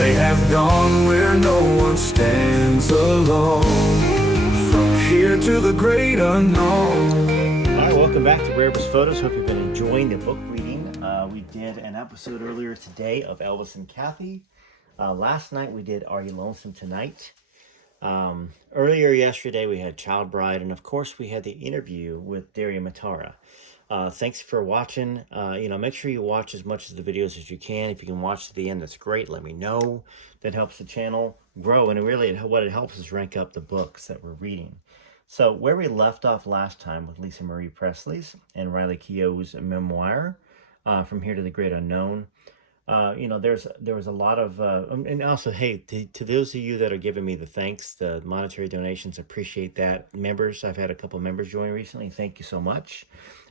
They have gone where no one stands alone, from here to the great unknown. All right, welcome back to Rare Elvis Photos. Hope you've been enjoying the book reading. We did an episode earlier today of Elvis and Kathy. Last night we did Are You Lonesome Tonight? Earlier yesterday we had Child Bride, and of course we had the interview with Daria Matara. Thanks for watching. Make sure you watch as much of the videos as you can. If you can watch to the end, that's great. Let me know. That helps the channel grow, and really what it helps is rank up the books that we're reading. So where we left off last time with Lisa Marie Presley's and Riley Keough's memoir, From Here to the Great Unknown, there was a lot of, and also, hey, to those of you that are giving me the thanks, the monetary donations, appreciate that. Members, I've had a couple members join recently. Thank you so much.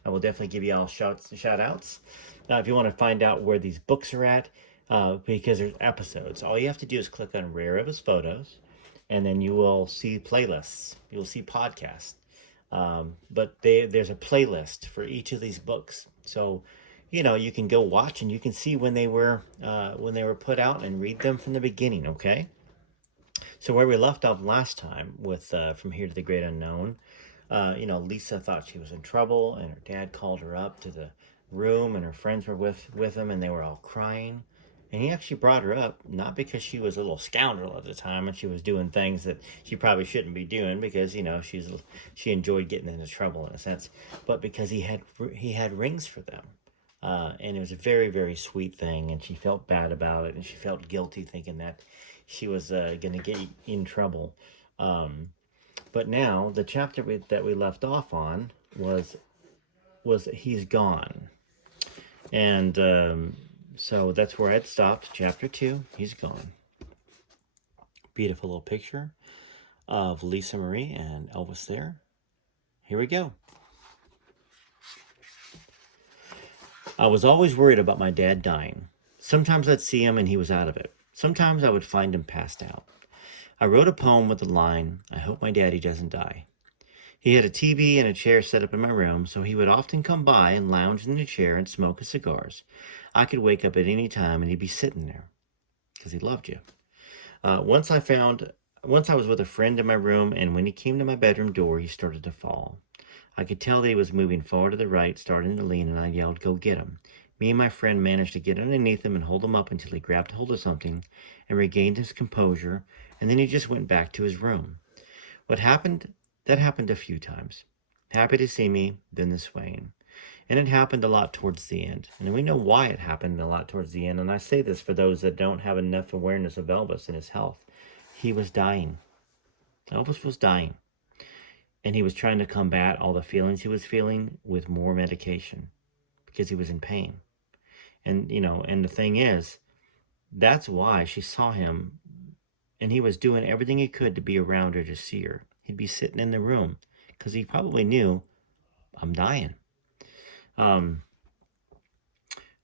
I will definitely give you all shout outs. If you want to find out where these books are at, because there's episodes, all you have to do is click on Rare Elvis Photos, and then you will see playlists. You'll see podcasts. But there's a playlist for each of these books. So, you can go watch and you can see when they were put out and read them from the beginning, okay? So where we left off last time with From Here to the Great Unknown, Lisa thought she was in trouble, and her dad called her up to the room, and her friends were with them, and they were all crying. And he actually brought her up, not because she was a little scoundrel at the time and she was doing things that she probably shouldn't be doing because, she enjoyed getting into trouble in a sense, but because he had rings for them. And it was a very, very sweet thing, and she felt bad about it, and she felt guilty thinking that she was going to get in trouble. But now, the chapter that we left off on was he's gone. And so that's where I'd stopped, chapter 2, he's gone. Beautiful little picture of Lisa Marie and Elvis there. Here we go. I was always worried about my dad dying. Sometimes I'd see him and he was out of it. Sometimes I would find him passed out. I wrote a poem with the line, I hope my daddy doesn't die. He had a TV and a chair set up in my room, so he would often come by and lounge in the chair and smoke his cigars. I could wake up at any time and he'd be sitting there, because he loved you. Once I was with a friend in my room, and when he came to my bedroom door, he started to fall. I could tell that he was moving far to the right, starting to lean, and I yelled, go get him. Me and my friend managed to get underneath him and hold him up until he grabbed hold of something and regained his composure, and then he just went back to his room. That happened a few times. Happy to see me, then the swaying. And it happened a lot towards the end. And we know why it happened a lot towards the end, and I say this for those that don't have enough awareness of Elvis and his health. He was dying. Elvis was dying. And he was trying to combat all the feelings he was feeling with more medication because he was in pain. And, and the thing is, that's why she saw him, and he was doing everything he could to be around her to see her. He'd be sitting in the room because he probably knew, I'm dying. And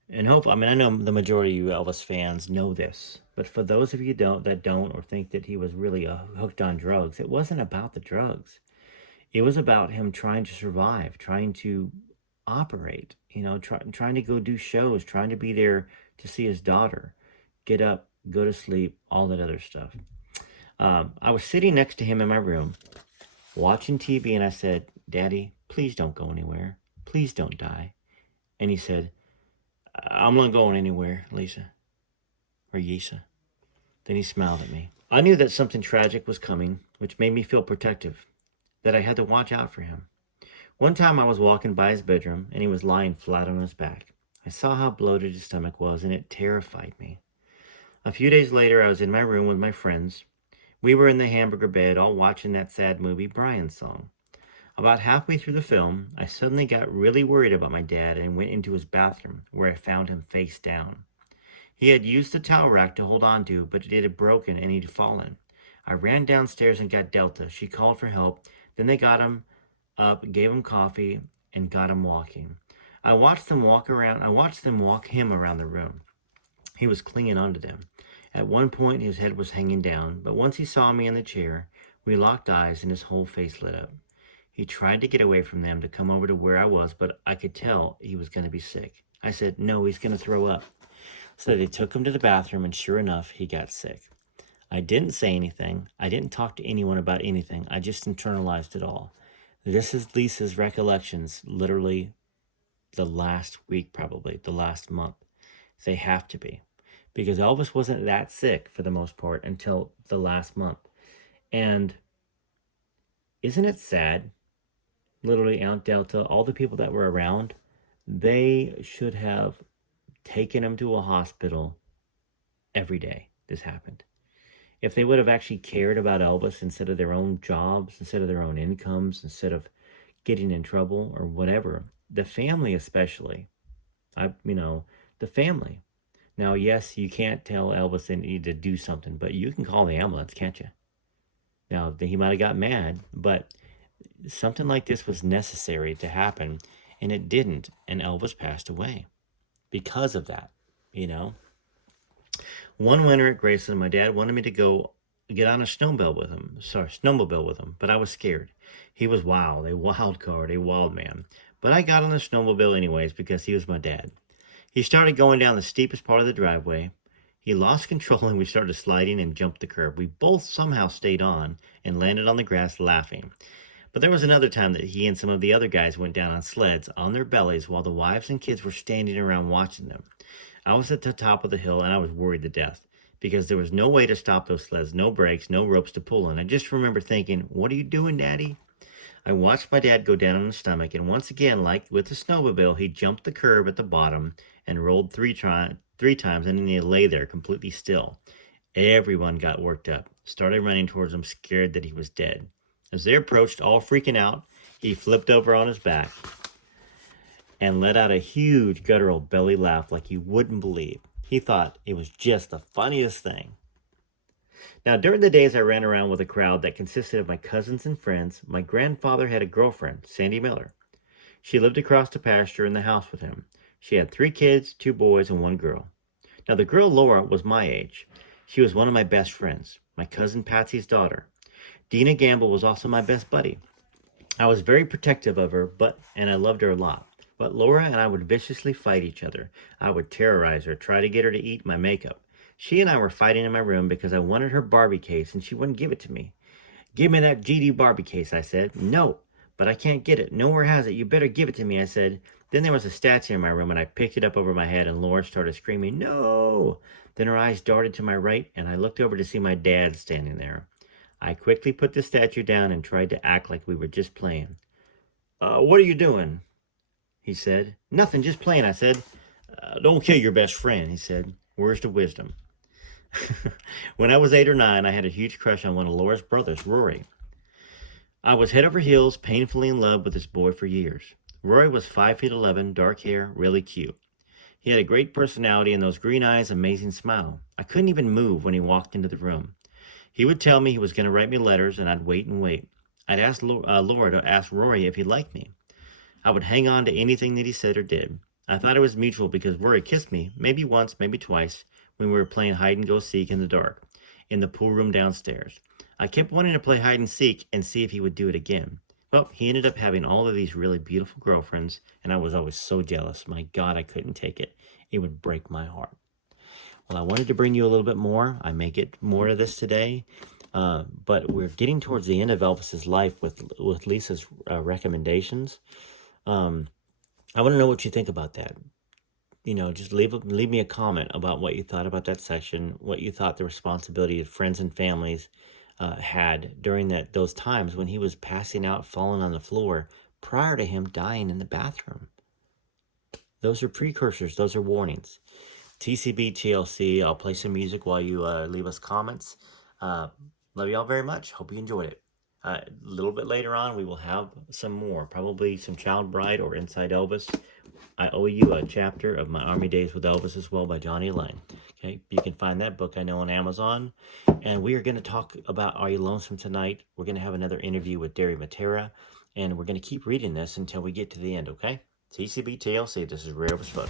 I know the majority of you Elvis fans know this, but for those of you that don't or think that he was really hooked on drugs, it wasn't about the drugs. It was about him trying to survive, trying to operate, trying to go do shows, trying to be there to see his daughter, get up, go to sleep, all that other stuff. I was sitting next to him in my room, watching TV, and I said, Daddy, please don't go anywhere. Please don't die. And he said, I'm not going anywhere, Lisa. Or Yisa. Then he smiled at me. I knew that something tragic was coming, which made me feel protective, that I had to watch out for him. One time I was walking by his bedroom, and he was lying flat on his back. I saw how bloated his stomach was, and it terrified me. A few days later, I was in my room with my friends. We were in the hamburger bed, all watching that sad movie, Brian's Song. About halfway through the film, I suddenly got really worried about my dad and went into his bathroom, where I found him face down. He had used the towel rack to hold on to, but it had broken and he'd fallen. I ran downstairs and got Delta. She called for help. Then they got him up, gave him coffee, and got him walking. I watched them walk him around the room. He was clinging onto them. At one point, his head was hanging down, but once he saw me in the chair, we locked eyes and his whole face lit up. He tried to get away from them to come over to where I was, but I could tell he was going to be sick. I said, no, he's going to throw up. So they took him to the bathroom, and sure enough, he got sick. I didn't say anything. I didn't talk to anyone about anything. I just internalized it all. This is Lisa's recollections, literally the last week, probably the last month. They have to be. Because Elvis wasn't that sick for the most part until the last month. And isn't it sad? Literally, Aunt Delta, all the people that were around, they should have taken him to a hospital every day this happened. If they would have actually cared about Elvis instead of their own jobs, instead of their own incomes, instead of getting in trouble or whatever, the family especially, the family. Now, yes, you can't tell Elvis they need to do something, but you can call the ambulance, can't you? Now, he might have got mad, but something like this was necessary to happen, and it didn't, and Elvis passed away because of that, One winter at Graceland, my dad wanted me to go get on a snowmobile with him, but I was scared. He was wild, a wild card, a wild man. But I got on the snowmobile anyways because he was my dad. He started going down the steepest part of the driveway. He lost control and we started sliding and jumped the curb. We both somehow stayed on and landed on the grass laughing. But there was another time that he and some of the other guys went down on sleds on their bellies while the wives and kids were standing around watching them. I was at the top of the hill and I was worried to death because there was no way to stop those sleds, no brakes, no ropes to pull on. I just remember thinking, "What are you doing, Daddy?" I watched my dad go down on his stomach, and once again, like with the snowmobile, he jumped the curb at the bottom and rolled three times, and then he lay there completely still. Everyone got worked up, started running towards him, scared that he was dead. As they approached, all freaking out, he flipped over on his back and let out a huge guttural belly laugh like you wouldn't believe. He thought it was just the funniest thing. Now, during the days I ran around with a crowd that consisted of my cousins and friends, my grandfather had a girlfriend, Sandy Miller. She lived across the pasture in the house with him. She had 3 kids, 2 boys, and 1 girl. Now, the girl Laura was my age. She was one of my best friends, my cousin Patsy's daughter. Dina Gamble was also my best buddy. I was very protective of her, and I loved her a lot. But Laura and I would viciously fight each other. I would terrorize her, try to get her to eat my makeup. She and I were fighting in my room because I wanted her Barbie case and she wouldn't give it to me. "Give me that GD Barbie case," I said. "No, but I can't get it. Nowhere has it. You better give it to me," I said. Then there was a statue in my room and I picked it up over my head and Laura started screaming, "No!" Then her eyes darted to my right and I looked over to see my dad standing there. I quickly put the statue down and tried to act like we were just playing. "What are you doing?" he said. "Nothing, just playing," I said. "Don't kill your best friend," he said. Words to wisdom. When I was 8 or 9, I had a huge crush on one of Laura's brothers, Rory. I was head over heels, painfully in love with this boy for years. Rory was 5'11", dark hair, really cute. He had a great personality and those green eyes, amazing smile. I couldn't even move when he walked into the room. He would tell me he was going to write me letters and I'd wait and wait. I'd ask Laura to ask Rory if he liked me. I would hang on to anything that he said or did. I thought it was mutual because Rory kissed me, maybe once, maybe twice, when we were playing hide and go seek in the dark, in the pool room downstairs. I kept wanting to play hide and seek and see if he would do it again. Well, he ended up having all of these really beautiful girlfriends, and I was always so jealous. My God, I couldn't take it. It would break my heart. Well, I wanted to bring you a little bit more. I may get more of this today, but we're getting towards the end of Elvis's life with Lisa's recommendations. I want to know what you think about that. Just leave me a comment about what you thought about that section, what you thought the responsibility of friends and families had during those times when he was passing out, falling on the floor, prior to him dying in the bathroom. Those are precursors. Those are warnings. TCB, TLC, I'll play some music while you leave us comments. Love y'all very much. Hope you enjoyed it. A little bit later on, we will have some more, probably some Child Bride or Inside Elvis. I owe you a chapter of My Army Days with Elvis as well by Johnny Lang. Okay, you can find that book, I know, on Amazon. And we are going to talk about Are You Lonesome Tonight? We're going to have another interview with Derry Matera. And we're going to keep reading this until we get to the end, okay? TCB, TLC, this is Rare Elvis Photos.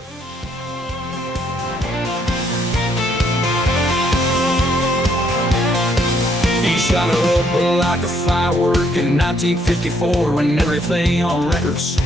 He shot her up like a firework in 1954 when everything on records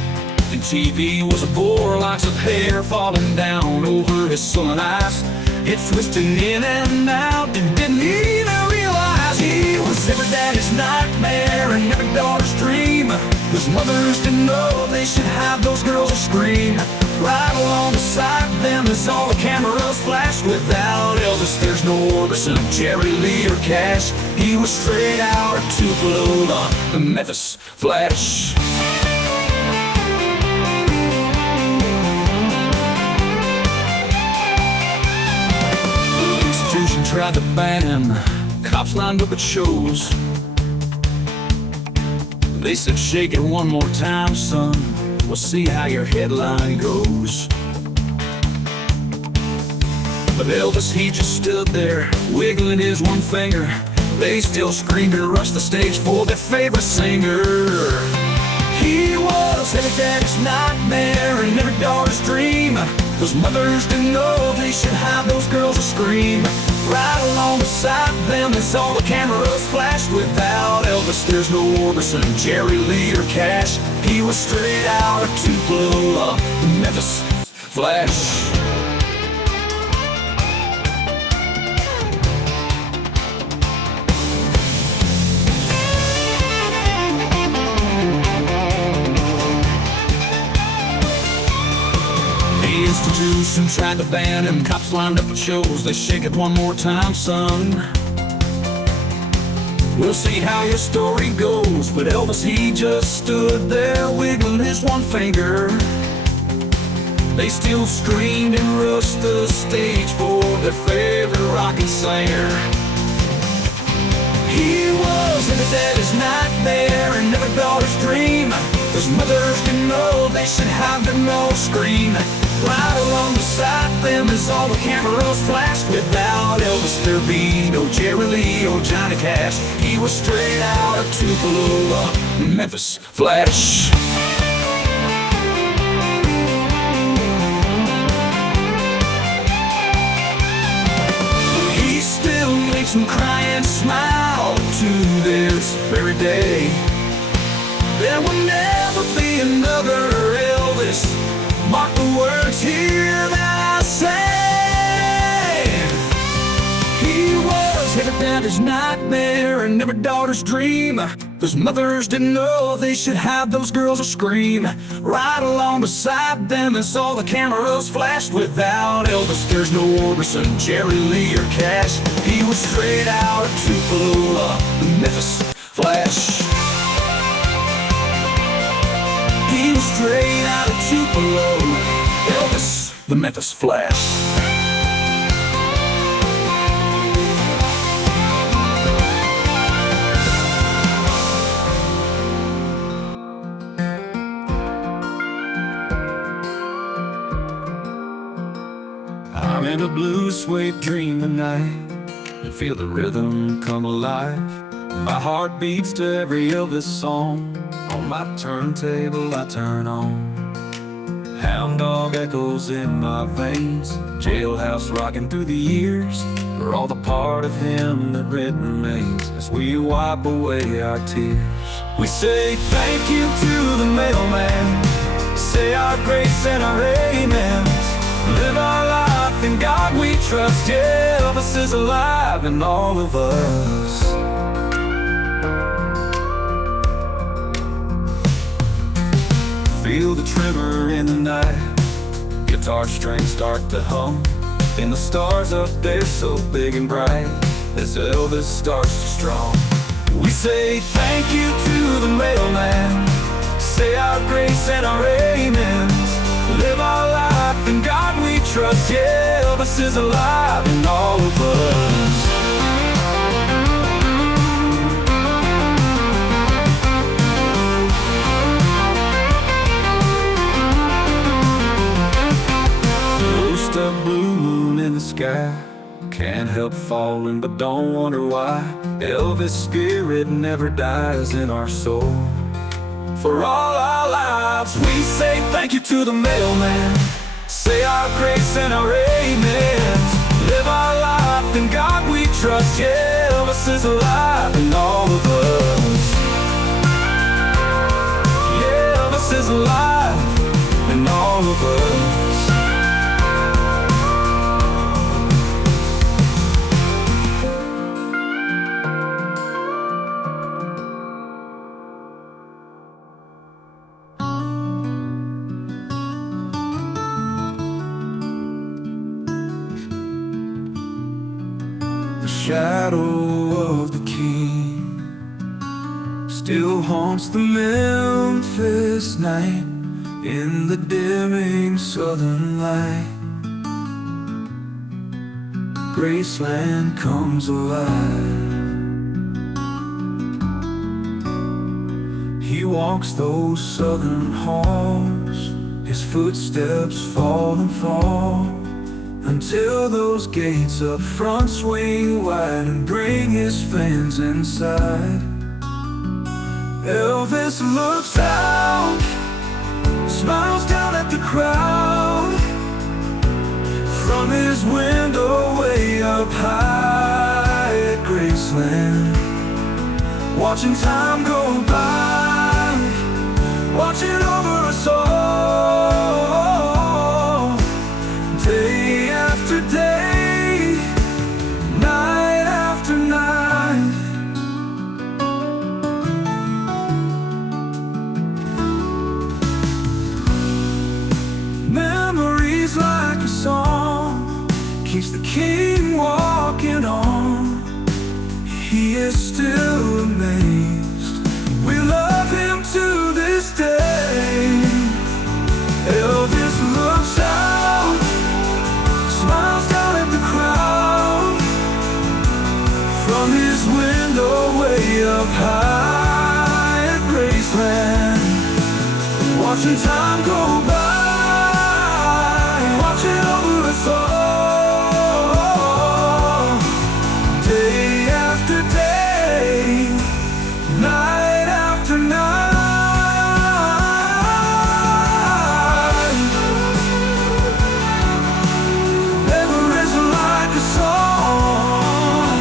And TV was a bore, locks of hair falling down over his sullen eyes. It's twisting in and out and didn't even realize he was every daddy's nightmare and every daughter's dream. Those mothers didn't know they should have those girls scream. Right along beside them as all the cameras flashed. Without Elvis, there's no Orbison, Jerry Lee, or Cash. He was straight out of Tupelo, the Memphis Flash. The institution tried to ban him, cops lined up at shows. They said, shake it one more time, son, we'll see how your headline goes. But Elvis, he just stood there, wiggling his one finger. They still screamed and rushed the stage for their favorite singer. He was every daddy's nightmare and every daughter's dream. Those mothers didn't know they should have those girls scream. Right along beside them as all the cameras flashed. Without Elvis, there's no Orbison, Jerry Lee, or Cash. He was straight out of Tupelo, the Memphis Flash. The institution tried to ban him, cops lined up at shows. They shake it one more time, son, we'll see how your story goes. But Elvis, he just stood there, wiggling his one finger. They still screamed and rushed the stage for their favorite rock and singer. He was every daddy's nightmare and every daughter's dream. Those mothers didn't know they should have their nose scream. Right along beside them as all the cameras flashed. Without Elvis, there'd be no Jerry Lee or Johnny Cash. He was straight out of Tupelo, Memphis Flash. He still makes them cry and smile to this very day. There will never be another Elvis. Mark the words here that I say. He was every daddy's nightmare and every daughter's dream. Those mothers didn't know they should have those girls scream. Right along beside them as all the cameras flashed. Without Elvis, there's no Orbison, Jerry Lee, or Cash. He was straight out of Tupelo, the Memphis Flash. He was straight out of Tupelo, Elvis, the Memphis Flash. I'm in a blue suede dream tonight and feel the rhythm come alive. My heart beats to every Elvis song. On my turntable I turn on. Hound dog echoes in my veins. Jailhouse rocking through the years. We're all the part of him that red remains as we wipe away our tears. We say thank you to the mailman. Say our grace and our amens. Live our life in God we trust. Yeah, Elvis is alive in all of us. Feel the tremor in the night. Guitar strings start to hum. And the stars up there so big and bright as Elvis starts to strum. We say thank you to the mailman. Say our grace and our amens. Live our life in God we trust. Yeah, Elvis is alive in all of us. Just a blue moon in the sky. Can't help falling but don't wonder why. Elvis' spirit never dies in our soul. For all our lives we say thank you to the mailman. Say our grace and our amens. Live our life in God we trust. Yeah, Elvis is alive in all of us. Yeah, Elvis is alive Elvis. The shadow of the king still haunts the Memphis night. In the dimming southern light, Graceland comes alive. He walks those southern halls, his footsteps fall and fall, until those gates up front swing wide and bring his fans inside. Elvis looks out, smiles down at the crowd, from his window way up high at Graceland, watching time go by, watching over us all, day after day, night after night. Memories like a song keeps the king walking on. He is still amazed. We love him to this day. Elvis looks out, smiles down at the crowd, from his window way up high at Graceland, watching time go by, watching over us all, day after day, night after night. Memories are like a song,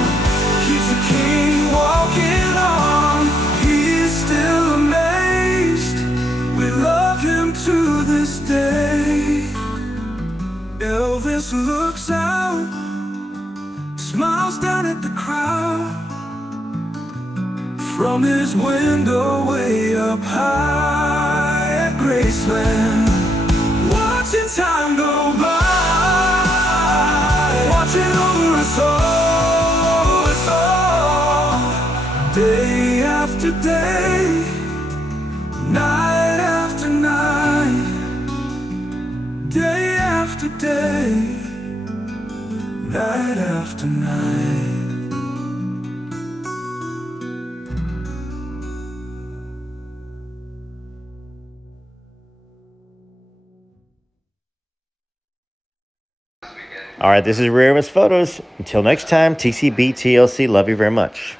keeps the king walking on. He's still amazed. We love him to this day. Elvis looks out, smiles down at the crowd, from his window way up high at Graceland, watching time go by, watching over us all, day after day, night after night, day after day, night after night. All right, this is Rare Photos. Until next time, TCB TLC. Love you very much.